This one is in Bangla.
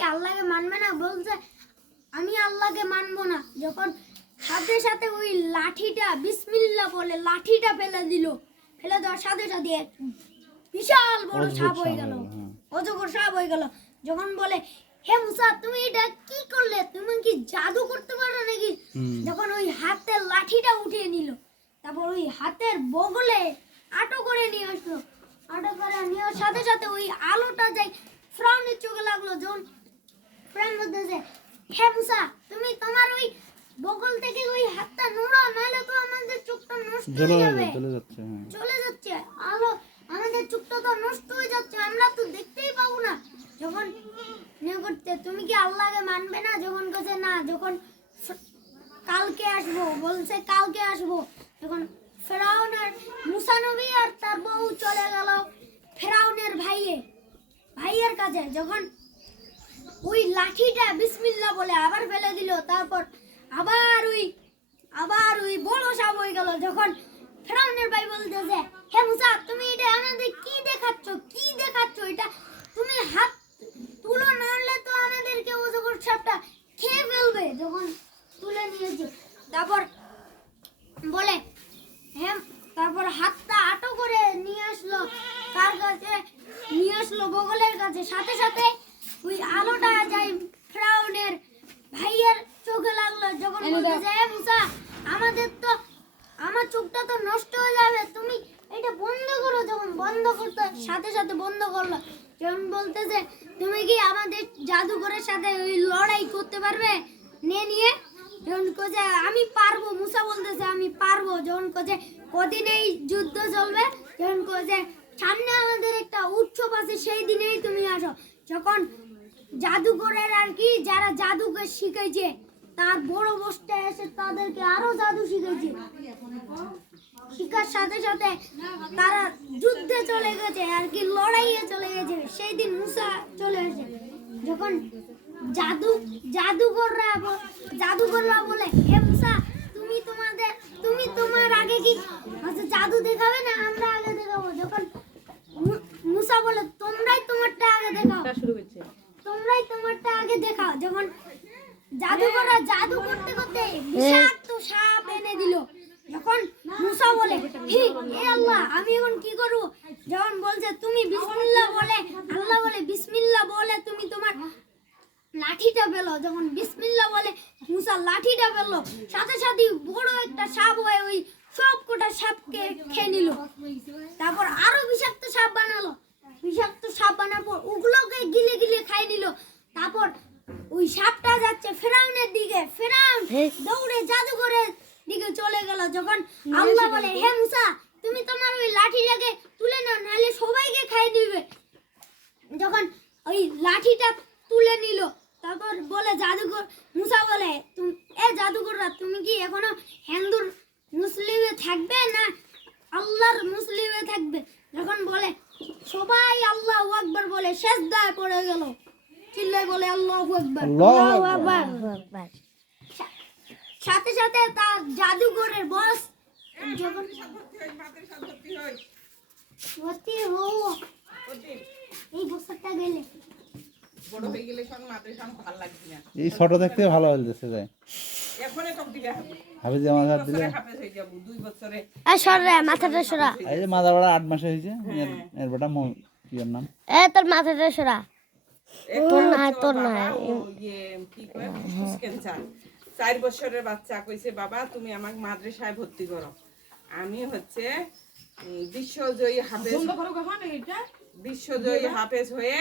কি আল্লাহকে মানবে না? বলছে আমি আল্লাহকে মানবো না। যখন সাথে সাথে ওই লাঠিটা বিসমিল্লাহ বলে লাঠিটা ফেলে দিল। ফেলে দেওয়ার সাথে সাথে এক বিশাল বড় সাপ হয়ে গেল, অজগর সাপ হয়ে গেল। যখন বলে হে মুসা তুমি এটা কি করলে? তুমি কি জাদু করতে পারো নাকি? যখন ওই হাতের লাঠিটা উঠিয়ে নিল, তারপর ওই হাতের বগলে আটো করে নিয়ে আসলো। আটো করে নেওয়ার সাথে সাথে ওই আলোটা যাই ফ্রাউনের চোখে লাগলো। যখন ফ্রাউন বলতেছে হে মুসা তুমি তোমার ওই বগল থেকে ওই হাতটা নোড়া, নাহলে তো আমাদের চোখটা নষ্ট হয়ে যাবে। চলে যাচ্ছে আলো, আমাদের চোখটা তো নষ্ট হয়ে যাচ্ছে, আমরা তো দেখতেই পাবো না। যখন নিয়ে করতে তুমি কি আল্লাহকে মানবে না? যখন কাছে না, যখন কালকে আসবো বলছে, কালকে আসবো। যখন ফেরাউন আর মুসা নবী আর তার বউ চলে গেল ফেরাউনের ভাইয়ের কাছে। যখন ওই লাঠিটা বিসমিল্লাহ বলে আবার ফেলে দিল, তারপর আবার ওই বড় সাপ হয়ে গেল। যখন ফেরাউনের ভাই বলতেছে হে মুসা তুমি এটা আমাদের কি দেখাচ্ছ? এটা তুমি হাত তুলো, নাড়লে তো আমাদেরকে অজগর সাপটা খেয়ে ফেলবে। যখন তুলে নিয়েছে, তারপর বলে হ্যাঁ, তারপর হাতটা আটো করে নিয়ে আসলো। কার কাছে নিয়ে আসলো? বগলের কাছে। সাথে সাথে ওই আলোটা যায় ফেরাউনের ভাইয়ের চোখে লাগলো। যখন বলতেছে হে মুসা আমার চোখটা তো নষ্ট হয়ে যাবে, তুমি এটা বন্ধ করো। যখন বন্ধ করতে সাথে সাথে বন্ধ করলো। যখন বলতেছে তুমি কি আমাদের জাদুকরের সাথে ওই লড়াই করতে পারবে নিয়ে? যখন কোজে আমি পারবো, মুসা বলতেছে আমি পারবো। যখন কোজে কদিন এই যুদ্ধ চলবে? যখন কোজে সামনে আমাদের একটা উৎসব আছে, সেই দিনেই তুমি আসো। যখন জাদুকরের আর কি যারা জাদুকে শিখেছে তার বড় বসটা এসে তাদেরকে আরো জাদু শিখেছে। শিখার সাথে সাথে তারা যুদ্ধে চলে গেছে আর কি, লড়াইয়ে চলে গেছে। সেই দিন মুসা চলে আসে। যখন জাদুকররা বলে হে মুসা তুমি তোমার আগে কি জাদু দেখাবে না আমরা আগে দেখাবো? যখন মুসা বলে তোমরাই তোমারটা আগে দেখাও। যখন জাদুকররা জাদু করতে করতে বিষাক্ত সাপ এনে দিল। যখন মুসা বলে হে আল্লাহ আমি এখন কি করব? যখন বলছে তুমি বিসমিল্লাহ বলে আল্লাহ বলে বিসমিল্লাহ বলে তুমি তোমার লাঠিটা ফেলো। যখন বিসমিল্লাহ বলে মুসা লাঠিটা ফেললো, সাথে সাথে বড় একটা সাপ হয়ে ওই সব কটা সাপকে খেয়ে নিল। তারপর আরো বিষাক্ত সাপ বানালো। বিষাক্ত সাপ বানার পর ওগুলোকে গিলে গিলে খাই নিল। তারপর ওই সাপটা যাচ্ছে ফেরাউনের দিকে। ফেরাউন দৌড়ে জাদুঘরের দিকে চলে গেল। যখন আল্লাহ বলে হে মুসা তুমি তোমার ওই লাঠিটাকে তুলে নাও, নাহলে সবাইকে খাই দিবে। যখন ওই লাঠিটা তুলে নিল, তারপর বলে জাদুকর মুসা বলে জাদুকররা তুমি কি এখনো হিন্দুর মুসলিমে থাকবে না আল্লাহর মুসলিমে থাকবে? যখন বলে সবাই আল্লাহু আকবার বলে সিজদায় পড়ে গেল। চিল্লায় বলে আল্লাহু আকবার, আল্লাহু আকবার। সাথে সাথে তার জাদুকরের বস যখন ভর্তি হও এই বছরটা গেলে বড় হয়ে গেলে সব মাদ্রাসা ভালো লাগবে না। এই ছোট দেখতে ভালো লাগতেছে যায়। এখনই টক দিলে হাফিজ জামাত হাত দিলে হাফেজ হয়ে যাব 2 বছরে। সরে মাথাটা সরা। এই যে মাথা বড় 8 মাসে হইছে। এর বড় কি এর নাম? তোর মাথাটা সরা। তোর না ইয়ে কি কয় ফুসফুস ক্যান্সার। 4 বছরের বাচ্চা কইছে বাবা তুমি আমাকে মাদ্রাসায় ভর্তি করো। আমি হচ্ছে বিশ্বজয়ী হাফেজ হয়ে